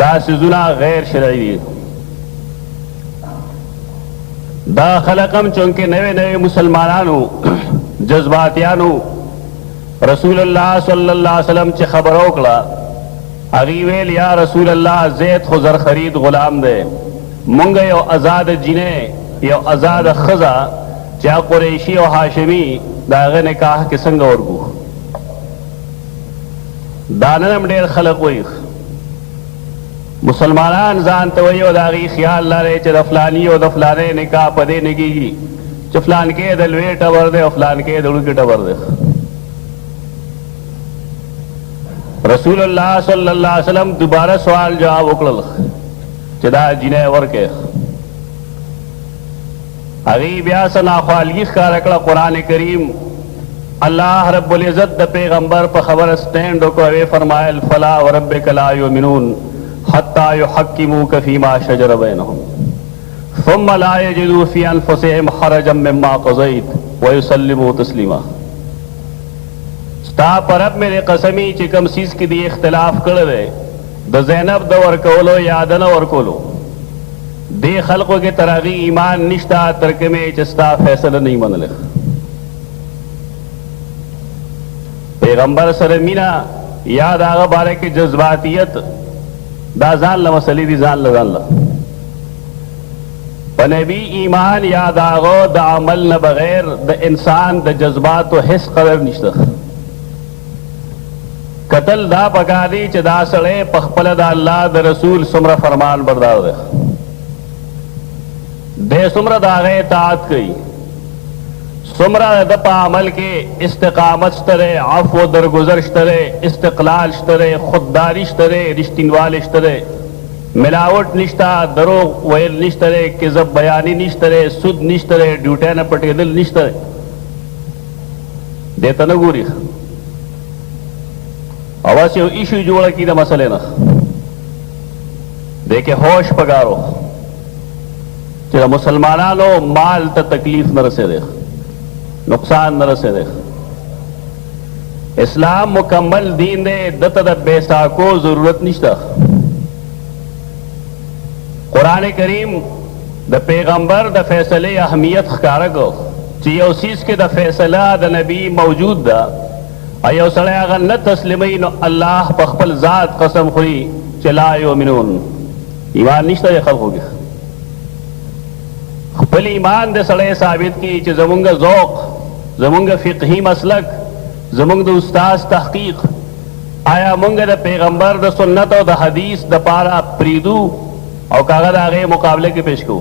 دا سزنا غیر شرعی دی. دا خلقم چونکہ نوے نوے مسلمانانو جذباتیانو رسول اللہ صلی اللہ علیہ وسلم چی خبر اوکلا اغی ویل یا رسول اللہ زید خزر خرید غلام دے منگا یو ازاد جنے یو ازاد خزا چا قریشی و حاشمی داغے نکاح کے سنگ ورگو داننم دیر خلق ویخ مسلمانان زانتوی و داغی خیال لارے چا دفلانی و دفلانے نکاح پدے نگی گی چا فلان کے دلوے ٹبر دے و فلان کے دلو کے ٹبر دے. رسول اللہ صلی اللہ علیہ وسلم دوبارہ سوال جواب اکڑل چدا جنہ ورکے اگی بیا سنا خالگی خارکڑا قرآن کریم اللہ رب العزت دا پیغمبر پا خبر سٹینڈ کو اوے فرمائل فلا وربک لا یؤمنون حتی یحکموک فیما شجر بینہم ثم لا یجدوا فی انفسهم حرجا مما قضیت ویسلموا تسلیما. تا پر اب میرے قسمی چی کم سیز کی دی اختلاف کردے دا زینب دا ورکولو یا دن ورکولو دے خلقوں کے تراغی ایمان نشتا ترکمے چستا فیصلہ نہیں من لکھ. پیغمبر سر مینا یاد آغا بارے کی جذباتیت دا زان لمسلی دی زان لزان لہ پنبی ایمان یاد آغا دا عمل نہ بغیر دا انسان دا جذبات و حس قدر نشتا قتل دا پکادی چه دا سڑے پخپل دا اللہ دا رسول سمر فرمان بردار دے دے سمر دا غی اطاعت کئی سمر دا پا عمل کے استقامت شترے عفو درگزر شترے استقلال شترے خودداری شترے رشتینوال شترے ملاوٹ نشتا دروغ ویل نشترے کذب بیانی نشترے سود نشترے ڈیوٹین پٹے دل نشترے دیتا نگوری اواز یو ایشو جوڑا کی دا مسئلے نا دیکھے ہوش پگارو چلا مسلمانانو مال تا تکلیف نہ رسے دے نقصان نہ رسے دے اسلام مکمل دین دے دتا دا بیسا کو ضرورت نشتا. قرآن کریم دا پیغمبر دا فیصلے اہمیت خکارکو چی یو سیز کے دا فیصلہ دا نبی موجود دا ایو سڑے اگر نہ تسلیمی نو اللہ پخپل ذات قسم خوری چلا یؤمنون ایمان نشتا دے خلق ہوگی خپل ایمان دے سڑے ثابت کی چی زمونگ ذوق زمونگ فقہی مسلک زمونگ دا استاذ تحقیق آیا مونگ دا پیغمبر دا سنت و دا حدیث دا پارا پریدو او کاغذ آگے مقابلے کے پیش کو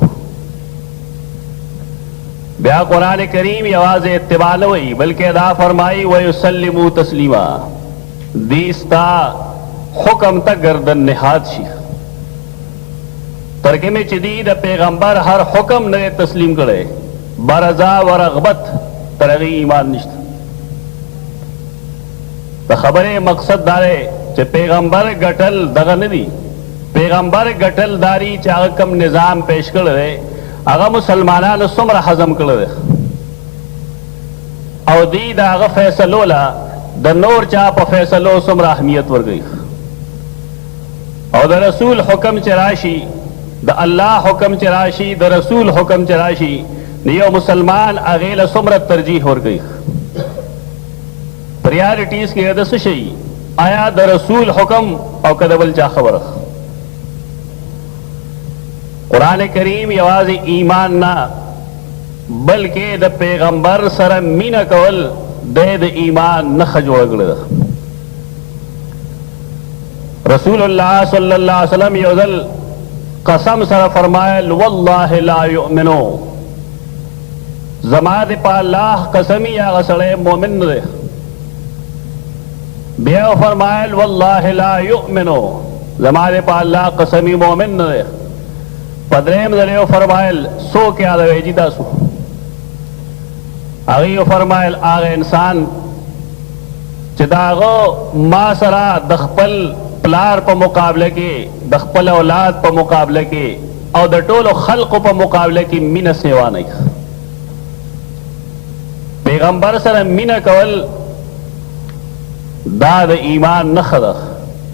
بیا قرآن کریم یواز اتباع نوئی بلکہ دا فرمائی ویسلموا تسلیما دیستا حکم تا گردن نہاد شیخ ترکم چدید پیغمبر ہر حکم نئے تسلیم کرے برزا و رغبت ترغی ایمان نشتا. تا خبر مقصد دارے چے پیغمبر گٹل دغن دی پیغمبر گٹل داری چاہ کم نظام پیش کر رہے اگا مسلمانان سمر حضم کردے او دی دا اگا فیصلولا دا نور چا پا فیصلو سمر اہمیت ورگئی او دا رسول حکم چراشی دا اللہ حکم چراشی دا رسول حکم چراشی نیو مسلمان اغیل سمر ترجیح ورگئی. پریارٹیز کی ادس شئی آیا دا رسول حکم او کدبل چا خبر. قرآن کریم یواز ایمان نا بلکہ دا پیغمبر سر مینا کول دے دا ایمان نخ جوڑ گڑا. رسول اللہ صلی اللہ علیہ وسلم یوزل قسم سر فرمائل واللہ لا یؤمنو زماد پا اللہ قسمی یا غسڑے مومن دے بیا فرمائل واللہ لا یؤمنو زماد پا اللہ قسمی مومن دے پدریم دلیو فرمائل سو کیا دوے جیتا سو اگیو فرمائل آغا انسان چداغو ما سرا دخپل پلار پا مقابلے کی دخپل اولاد پا مقابلے کی او دا ټولو خلقو پا مقابلے کی مینہ سیوا نہیں. پیغمبر سره مینہ کول دا دا ایمان نخدا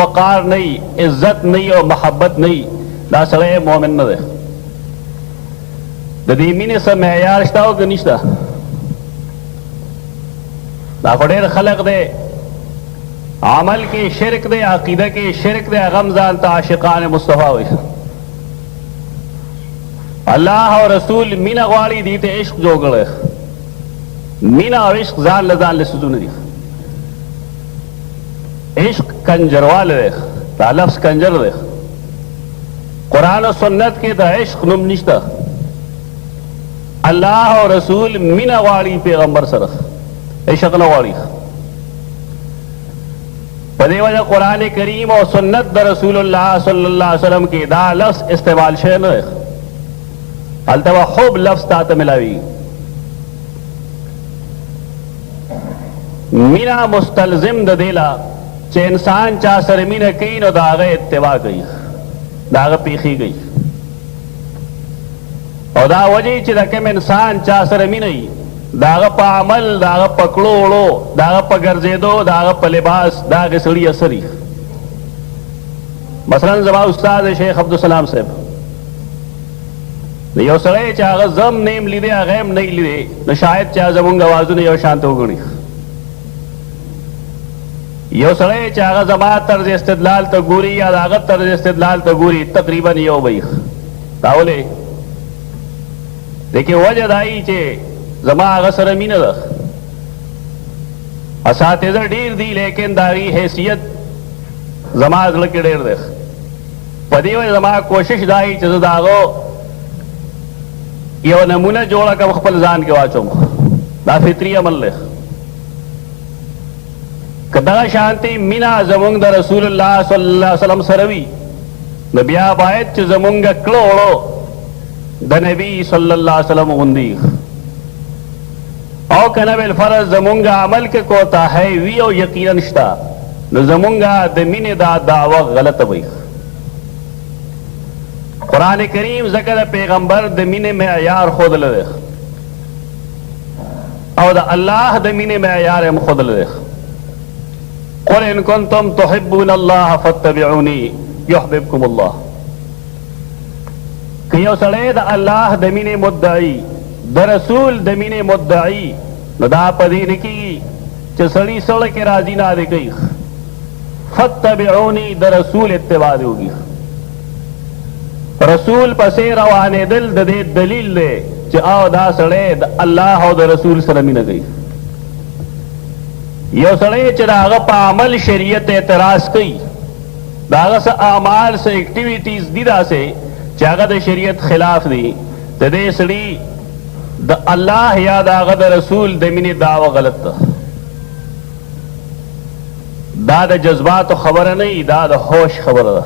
وقار نه عزت نه او محبت نه دا سړی مؤمن نه دی د دې مینې څه معیار شته او که نشته دا خو ډېر خلق دی عمل کې شرک دی عقیده کې شرک دی هغه هم ځان ته عاشقان مصطفی وایي الله او رسول مینه غواړي دې ته عشق جوړ کړی مینه او عشق ځان له ځان له څیزونه دي عشق کنجرواله دی دا لفظ کنجر دی قرآن و سنت کې د عشق نوم نشته الله او رسول مینه غواړي پیغمبر سره عشق نه غواړي په دې وجه قرآن کریم او سنت د رسول الله صلی الله علیه وسلم کې دا لفظ استعمال شوی نه دی هلته به حب لفظ تا ته ملاوي مینه مستلزم د دې لا چې انسان چا سره مینه کوي نو د هغه اتباع کوي د هغه پیښې کوي او دا وجه چې د کوم انسان چا سره مینه وي د هغه په عمل د هغه په کړو وړو د هغه په ګرځېدو د هغه په لباس د هغې سړي اثر وي مثلا زما استاد شیخ عبدالسلام صاحب یو سړی چې هغه زم نیم لیدی هغه هم نه لیدی نو شاید چې زمونږ اوازونه یو شان ته وګڼي یو سړی چې هغه زما طرز استدلال ته ګوري یا د هغه طرز استدلال ته ګوري تقریبا یو وي دا ولې دیکھې وجه دا یي چې زما هغه سره مینه ده اساتذه ډېر دي لیکن د هغې حیثیت زما زړه کې ډېر دی په دې وجه زما کوشش دا یي چې زه د هغو یو نمونه جوړه کړم خپل ځان کې واچوم دا فطري عمل دی که دغه شانتې مینه زمونږ د رسول الله صلی الله علیه وسلم سره وي نو بیا باید چې زمونږ کړو وړو د نبی صلی الله علیه وسلم غوندي او که نه بالفرض زمونږ عمل کې کوتاهی وي او یقینا شته نو زمونږ د مینې دا دعوه غلطه وي قرآن کریم ځکه د پیغمبر د مینې معیار ښودلی دی او د الله د مینې معیار هم ښودلی دی قل ان کنتم تحبون الله فاتبعوني يحببكم الله که یو سړی د الله د مینې مدعي د رسول د مینې مدعي نو دا په دې نه کېږي چې سړي سړی کې راضي نه دی کوي فاتبعوني د رسول اتباع دی وکړي رسول پسې روانېدل د دې دلیل دی چې او دا سړی د الله او د رسول سره مینه کوي یو سړی چې د هغه په عمل شریعت اعتراض کوي د هغه څه اعمال څه ایکټیویټیز دي داسې چې هغه د شریعت خلاف دي د دې سړي د الله یا د هغه د رسول د مینې دعوه غلط ده دا د جذباتو خبره نه وي دا د هوش خبره ده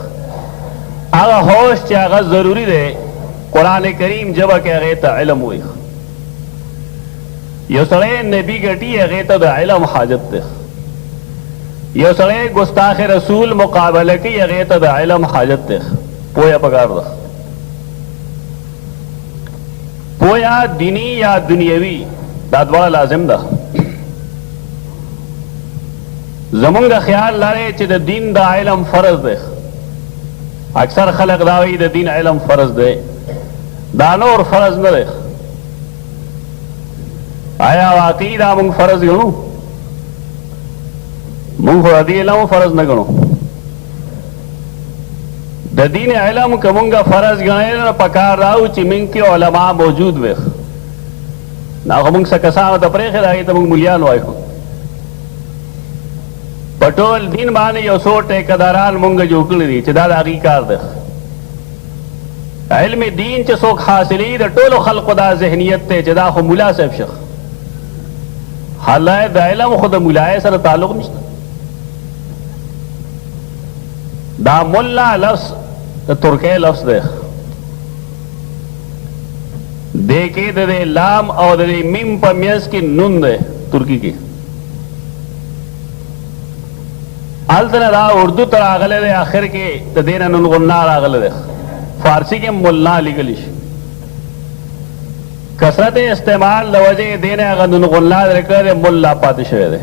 هغه هوش چې هغه ضروري دی قرآن کریم ژبه کې هغې ته علم وایي یو سړی نبی ګټي هغې ته د علم حاجت دی یو سړی ګستاخ رسول مقابله کوي هغې ته د علم حاجت دی پویه پکار ده پویا دینی یا دنیوي دا دواړه لازم ده زمونږ خیال لرئ چې د دین د علم فرض دی اکثر خلق دا وایي د دین علم فرض دی دا نور فرض نه دی آیا واقعي دا مونږ فرض ګڼو مونږ خو د دې علم فرض نه ګڼو د دین علم که مونږ فرض ګڼلی نو پکار دا و چې مونږ کې علما موجود وي دا خو مونږ څه کسانو ته پرېښې د هغې ته مونږ ملیان وایو په ټول دین باندې یو څو ټیکهداران مونږ جوړ کړي دي چې دا د هغې کار دی علم دین چې څوک حاصلي د ټولو خلقو دا ذهنیت دی چې دا خو ملا صاحب شخ حالای د علم خو د ملای سره تعلق نشته دا ملا لفظ د ترکی لفظ دی دې کې د لام او د میم په میانس کې نون دی ترکی کې هلته نه دا اردو ته راغلی دی آخر کې د دې نه نون غنا راغلی دی فارسی کې ملا لیکلی شي کثرت استعمال د وجې دې نه هغه نون غنا درکړی دی ملا پاتې شوی دی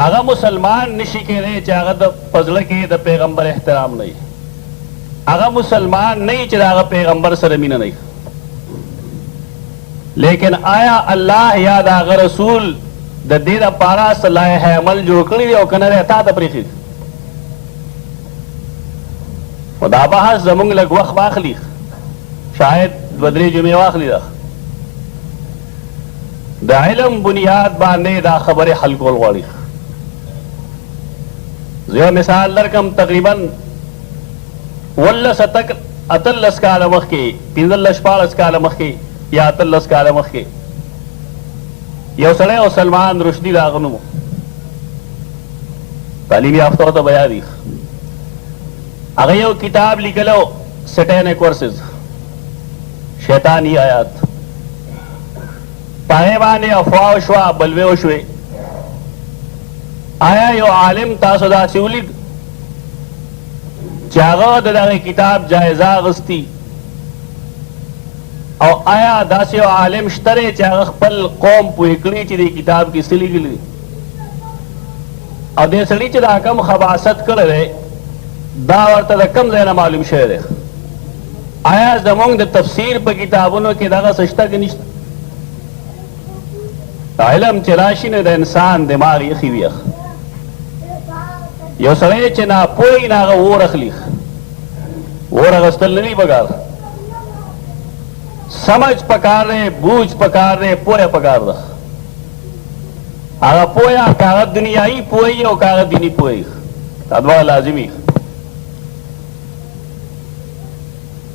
هغه مسلمان نشي کېدی چې هغه د پزړه کې د پیغمبر احترام نه وي. هغه مسلمان نه چې هغه پیغمبر سره مینه نه وي. لیکن آیا الله یا د هغه رسول د دې لپاره صلاح عمل جوړ کړی دی او کنه دی تا ته پرېښي؟ خو دا بحث زمونږ لږ وخت واخلي، شاید 2-3 جمعې واخلي. د علم بنیاد باندې دا خبرې حل کول غواړي. زه یو مثال درکم. تقریبا 18 کاله مخکې، 15-16 کاله مخکې یا 18 کاله مخکې یو سړی او سلمان رشدي د هغه نوم و، تعلیم یافته ورته به یاد وي. هغه یو کتاب لیکلو سټینک ورسز، شیطاني آیات. په هغې باندې افوا وشوه، بلوې وشوې. آیا یو عالم تاسو داسې ولید چې هغه د دغه کتاب جایزه اخیستي؟ او آیا داسې یو عالم شته دی چې هغه خپل قوم پوه کړي چې دې کتاب کې څه لیکلي؟ او دې سړي چې دا کم خباثت کړی دی دا ورته د کم ځای نه معلوم شوی دی؟ آیا زمونږ د تفسیر په کتابونو کې دغه څه شته که نشته؟ علم چې راشي نو د انسان دماغ یخي وي. یو سړی چې ناپوه وي نو هغه اور اخلي. اور اخیستل نه دي پکار، سمجھ پکار دی، بوجھ پکار دی، پوهه پکار ده. هغه پوهه که هغه دنیایي پوهه او که هغه دیني پوهه، دا دواړه لازمي.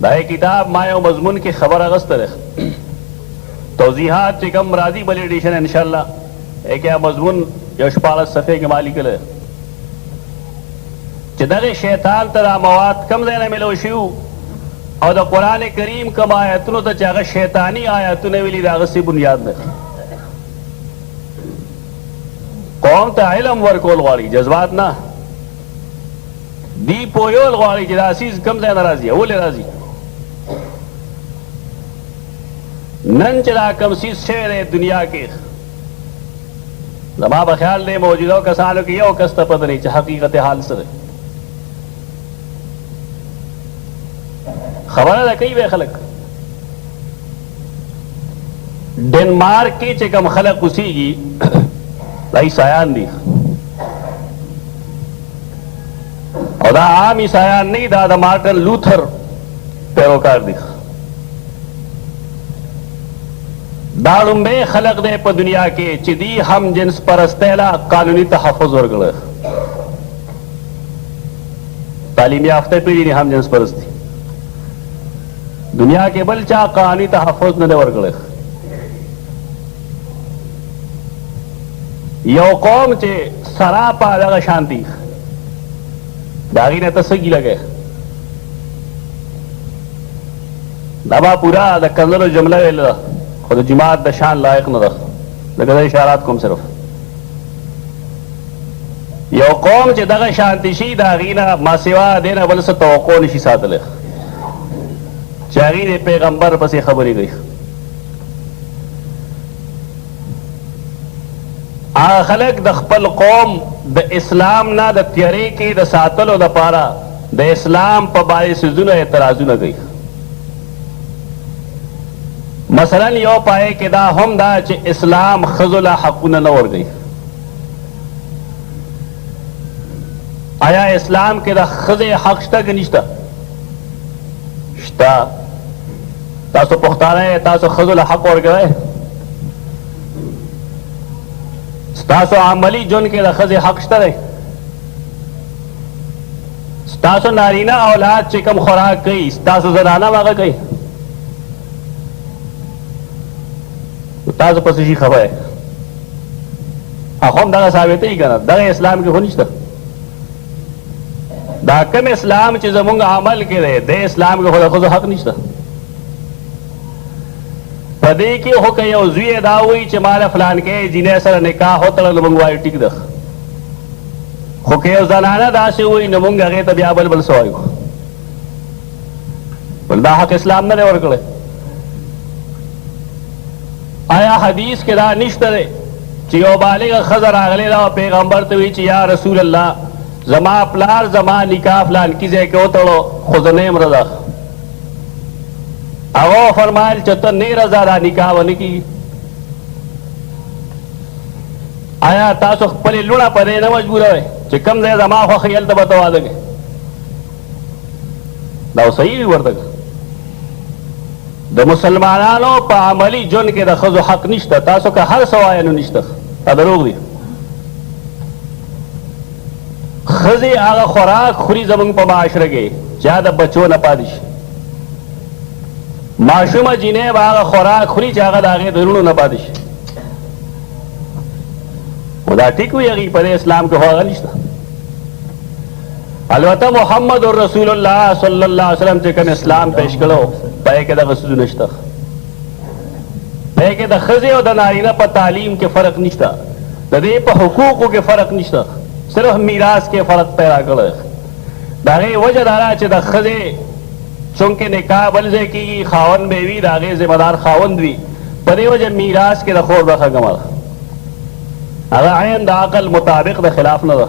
دا کتاب ما یو مضمون کې خبر اخیسته ده، توضیحات چې کوم راځي بل ایډیشن انشاءالله ایک مضمون یو 14 صفحې کې ما لیکلی چې دغه شیطان ته دا مواد کم ځای نه میلو شوي او د قرآن کریم کوم آیتونو ته چې هغه شیطاني آیتونه ویلي د هغه څه بنیاد نه. قوم ته علم ورکول غواړي، جذبات نه. دی پویول غواړي چې دا عزیز کم ځای نه راځي، ولې راځي؟ نن چې دا کم څیز شوی دی دنیا کې، زما به خیال دی موجوده کسانو کې یو کس ته پته نه چې حقیقت حال څه دی. خبره ده کوي به خلک. ډنمارک کې چې کوم خلک اوسېږي دا عیسایان دي، او دا عام عیسایان نه دي، دا د مارټن لوتھر پیروکار دي. دا لومبی خلق دی په دنیا کې چې دی هم جنس پرستی له قانوني تحفظ ورکړی. تعلیم یافته پیژني هم جنس پرستی، دنیا کې بل چا قانوني تحفظ نه دی ورکړی. یو قوم چې سراپا دغه شانتي د هغې نه ته څه ګیله کوې؟ دا به پوره د کنځلو جمله ویله ده خو د جماعت د شان لایق نه ده. لکه د اشارات کوم صرف یو قوم چې دغه شانتي شي د هغې نه ما سوا دې نه بل څه توقع نشي ساتلی چې هغې د پیغمبر پسې خبرې کوي. هغه خلک د خپل قوم د اسلام نه د تیارې کې د ساتلو دپاره د اسلام په باندې څیزونه اعتراضونه کوي. مثلا یو پای کې دا هم دا چې اسلام ښځو له حقونه نه ورکوي. آیا اسلام کې د ښځې حق شته که نشته؟ شته. تاسو پښتانه یې، تاسو ښځو له حق ورکوئ؟ ستاسو عملی ژوند کې د ښځې حق شته دی؟ ستاسو نارینه اولاد چې کوم خوراک کوي ستاسو زنانه هم هغه کوي؟ تاسو پسې شي خبره هغه هم دغه ثابتوي که نه؟ دغه اسلام کې خو نشته. دا کم اسلام چې زمونږ عمل کې دی د اسلام کې خو د ښځو حق نشته. په دې کې خو که یو زوی یې دا وایي چې ما له فلانکۍ جینۍ سره نکاح وتړل موږ وایو ټیک ده، خو که یو زنانه داسې وایي نو موږ هغې ته بیا بل څه وایو. بل دا حق اسلام نه دی ورکړی. آیا حدیث کې دا نشته دی چې یو بالغ ښځه راغلی ده او پیغمبر ته وایي چې یا رسول الله زما پلار زما نکاح فلان کې ځای کې وتړو خو زه نه یم رضا. هغه فرمایل چې ته نه رضا دا نکاح ونه کېږي. آیا تاسو خپلې لوڼه په دې نه مجبوروئ چې کوم ځای زما خوښ وي هلته به ته واده کوې؟ دا صحیح وي ورته. د مسلمانانو په عملي ژوند کې د ښځو حق نشته. تاسو که هر څه وایه نو نشته، دا دروغ دي. ښځې هغه خوراک خوري زموږ په معاشره کې چې د بچو نه پاتې شي. ماشومه جینۍ به هغه خوراک خوري چې هغه د هغې د وروڼو نه پاتې شي. خو دا ټیک وي هغې په دې اسلام کې خو هغه نشته. البته محمد رسول الله صلی الله علیه وسلم چې کوم اسلام پیش کړو په هغې کې دغه څیزونه شته. په هغې کې د ښځې او د نارینه په تعلیم کې فرق نشته، د دې په حقوقو کې فرق نشته، صرف میراث کې فرق پیدا کړی. د هغې وجه دا ده چې د ښځې چونکې نکاح بل ځای کېږي، خاوند به وي، د هغې ذمه دار خاوند وي، په دې وجه میراث کې د خور برخه کمه ده. هغه عین د عقل مطابق د خلاف نه ده.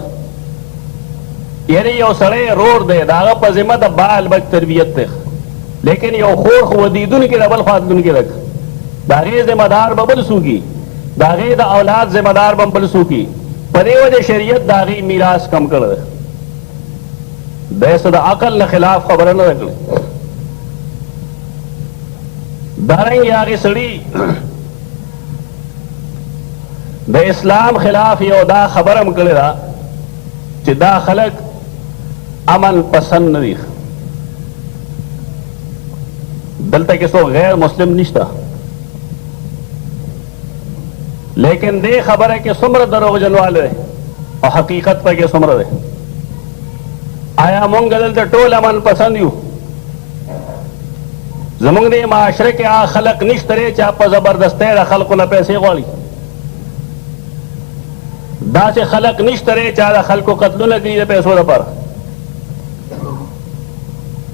یعنی یو سړی رور دی، د هغه په ذمه د بال بچ تربیت دی، لیکن یو خور خو ودیدونکې د بل خوا تلونکې ده، د هغې ذمه دار به بل څوک وي، د هغې د اولاد ذمه دار به هم بل څوک وي. په دې وجه شریعت د هغې میراث کم کړی دی. دی څه د عقل نه خلاف خبره نه ده کړې. دارنګې هغې سړي د اسلام خلاف یو دا خبره هم کړې ده چې دا خلک امن پسند نه دي. دلته کې څوک غیر مسلم نشته، لیکن دې خبره کې څومره دروغجنوالی دی او حقیقت پکې څومره دی. آیا مونږ دلته ټول امن پسند یو؟ زمونږ دې معاشره کې هغه خلک نشته دی چې په زبردستۍ د خلکو نه پیسې غواړي. داسې خلک نشته دی چې د خلکو قتلونه کوي د پیسو دپاره.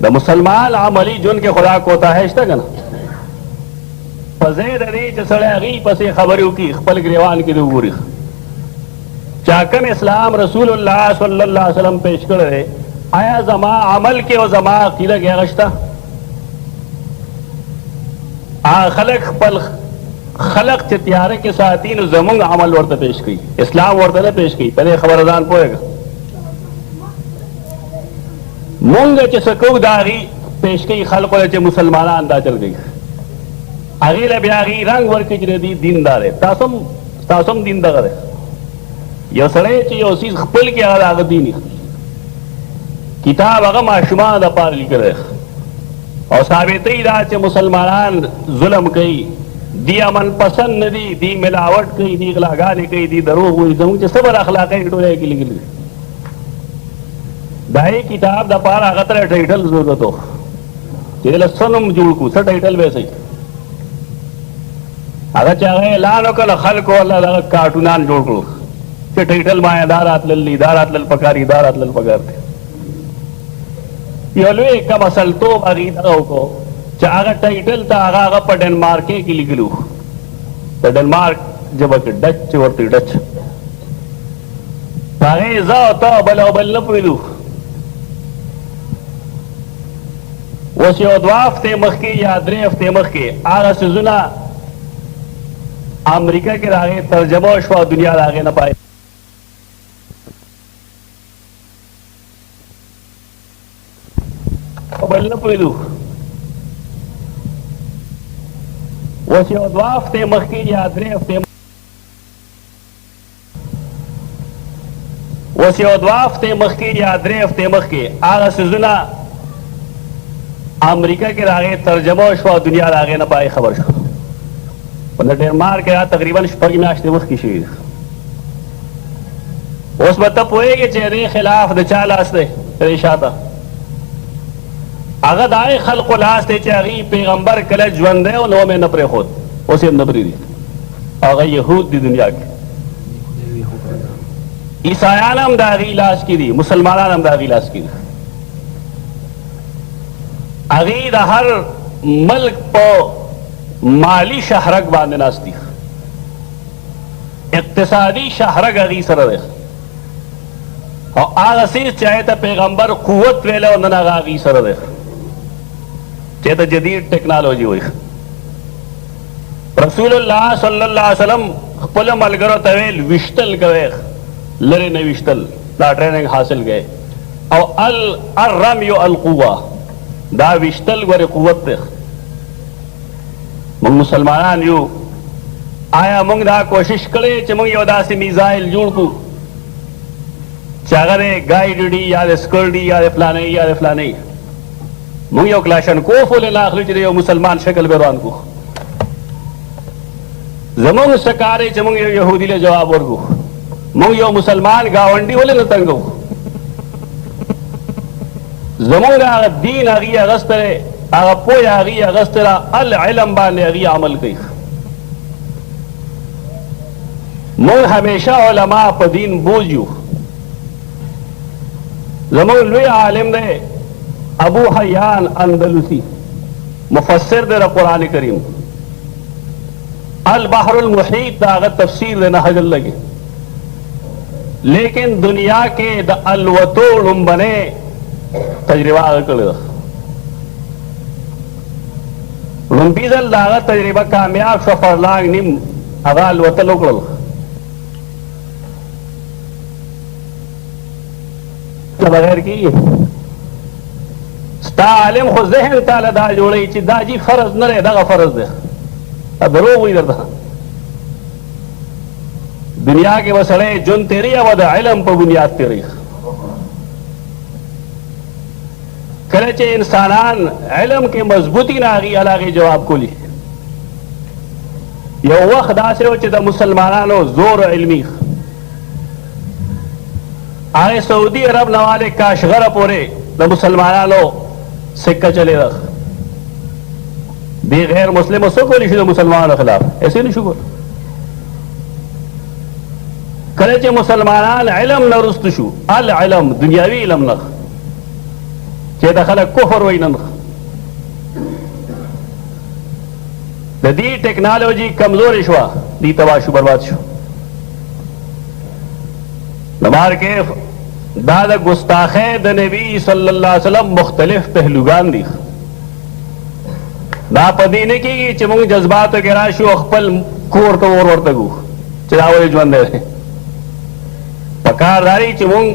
د مسلمان عملي ژوند کې خدا کوتاهی شته که نه؟ په ځای د دې چې سړی هغې پسې خبرې وکړي، خپل ګریوان کې دې وګوري چا کوم اسلام رسول الله صلی الله علیه وسلم پیش کړی دی. آیا زما عمل کې او زما عقیده کې هغه شته؟ خلک خپل خلق چې تیاره کې ساتي نو زمونږ عمل ورته پیش کوي، اسلام ورته نه پیش کوي. په دې خبره ځان پوهېږه. مونږ چې څه کوو د هغې پیش کوي خلکو ته چې مسلمانان دا چل کوي، هغې له بیا هغې رنګ ورکوي چې د دې دین دا دی. ستاسو هم دین دغه دی. یو سړی چې یو څیز خپل کړي هغه د هغه دین کتاب هغه ماشومانو دپاره لیکلی او ثابتوي دا چې مسلمانان ظلم کوي، دی امن پسند نه دي، دی ملاوټ کوي، دی غلاګانې کوي، دی دروغ وایي. زموږ چې صبر اخلاقي ټوله کې لیکلي د هغې کتاب دپاره هغه ته ټایټل ضرورت و چې دله څه نوم جوړ کړو، څه ټایټل به یې صحیح. هغه چې هغه اعلان وکړه خلکو والله دغه کارټونان جوړ کړو چې ټایټل باندې دا راتلل دي، دا راتلل پکار دي، دا راتلل پکار دی. یو لوی کم اصلتوب هغې دغه وکړو چې هغه ټایټل ته هغه په ډنمارکۍ کې لیکلو، د ډنمارک ژبه کې ډچ چې ورته ډچ. په هغې زه او ته بل او بل نه پوهېدو. اوس یو 2 هفتې مخکې یا 3 هفتې مخکې هغه څیزونه امریکا کې د هغې ترجمه شوه، دنیا د هغې نه پای بل نه پوهېدو. اوس یو 2 هفتې مخکې یا 3 هفتې مخکې هغه څیزونه امریکا کې د هغې ترجمه شوه، دنیا د هغې نه پای خبر شو. په د ډنمارک کې تقریبا 6 میاشتې مخکې شوي دي. اوس به ته پوهېږې چې دې خلاف د چا لاس دی؟ دې شاته هغه د هغې خلقو لاس دی چې هغې پیغمبر کله ژوندی او نو مې نه پرېښود، اوس یې هم نه پرېږدي. هغه یهود دي دنیا کې، عیسایان هم د هغې لاس کې دي، مسلمانان هم د هغې لاس کې دي. هغې د هر ملک په مالی شهرک باندې ناست دي. اقتصادی شهرک اغي سره ده او هغه سیس چې ته پیغمبر قوت ویله نن هغه اغي سره ده چې ته جدید ټیکنالوژي وایي. رسول الله صلی الله علیه وسلم خپل ملګرو ته ویل وشتل کوي لری نه وشتل دا ټریننګ حاصل کړي او الرمي القوه دا وشتل غره قوت ده. موږ مسلمانان یو آیا موږ دا کوشش کړی چې موږ یو داسې میزایل جوړ کړو چې هغه ګایډډي یا سکرډي یا فلانه یا فلانه موږ یو کلاشنکوف ولې اخلو چې یو مسلمان شکل به روان کو زموږ سکارې چې موږ یو يهودي له جواب ورکو موږ یو مسلمان گاونډي ولې نه تنګو زموږ هغه دین هغه اغستره هغه پوهه هغه اغستره العلم باندې هغه عمل کوي. موږ همیشه علما په دین بوجو. زموږ لوی عالم دی ابو حیان اندلسی مفسر دی قرآن کریم البحر المحیط دا هغه تفسیر دی نهج لګي لیکن دنیا کې د الوتو لومبنه تجربه هغه کړې ده. لومبي ځل دا هغه تجربه کامیاب شو فرلانګ نیم هغه الوتل وکړل. بغیر کی ستا عالم خو ذهن تعالی دا جوړی چې دا جی فرض نه لري دغه فرض ده دروغ وي درته. دنیا کې وسړی جون تیری او د علم په بنیاد تیری. کله چې انسانان علم کې مضبوطی ناغي علاقه جواب کولی یو وخت داسې و چې د مسلمانانو زور علمی آئے سعودی عرب نوالے کاشغر پورے دا مسلمانانو سکہ چلے رکھ دی غیر مسلم سو کو لیشو دا مسلمانانو خلاف ایسے نہیں شکر کرے چے مسلمانان علم نرست شو العلم دنیاوی علم نخ چے دا خلق کفر وی ننخ دا دی ٹیکنالوجی کمزور شوا دی تباشو برباد شو نمار کے دا دا گستاخے دا نبی صلی اللہ علیہ وسلم مختلف پہلوگان دی دا پدینے کی گی چی مونگ جذبات کے راشو اخپل کور تو ورتگو چراولی جوان دے رہے پکار داری چی مونگ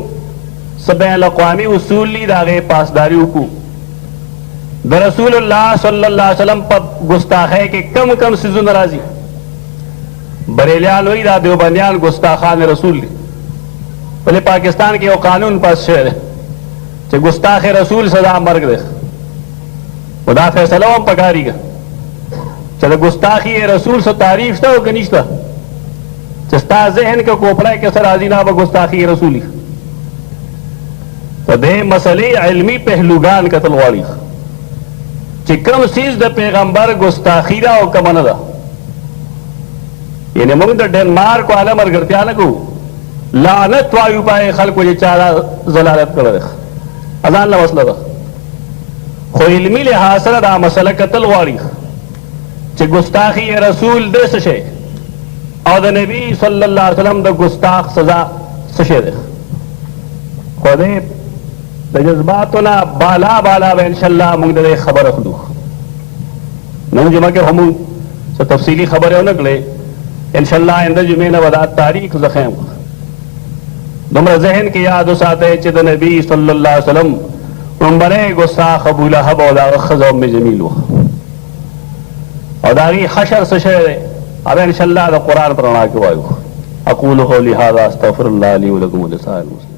سبین الاقوامی اصول لی دا غیر پاسداریو کو دا رسول اللہ صلی اللہ علیہ وسلم پا گستاخے کے کم کم سیزو نرازی بریلیان وی دا دیوبندیان گستاخان رسول لی بلے پاکستان کے وہ قانون پاس شہر ہے کہ گستاخ رسول سزا مرگ دے خدا فیصلہ ہم پکاری گا چلو گستاخی رسول سے تعریف تھا وہ کنیش تھا چستا ذہن کے کوپڑا کے سر آزینہ با گستاخی رسولی تو دے مسئلے علمی پہلوگان قتل والی چکم سیز دا پیغمبر گستاخی دا او کمانا دا یعنی منگ دا ڈینمارک والا مرگرتیا لگو لعنت وایو پائے خلقو جی چارا ضلالت کر رکھ ازان لا مسئلہ دا خو علمی لحاظ سره دا مسئلہ قتل غواړي چې گستاخی رسول دې څه شي او د نبی صلی الله علیه وسلم د گستاخ سزا څه شي ده خو دې د جذباتنا بالا بالا به ان شاء الله موږ دې خبر اخلو نن جمعه کې هم څه تفصیلی خبره ونکړي ان شاء الله اند جمعه نه ودا تاریخ زخم دومره ذهن کې یاد وساته چې د نبی صلی الله علیه وسلم عمره گستاخ ابو لهب او دا خزو ام جمیل او داغي حشر څه شی دی اب ان شاء الله د قران پر وړاندې وایو اقول قولي هذا استغفر الله لي ولكم ولسائر المسلمين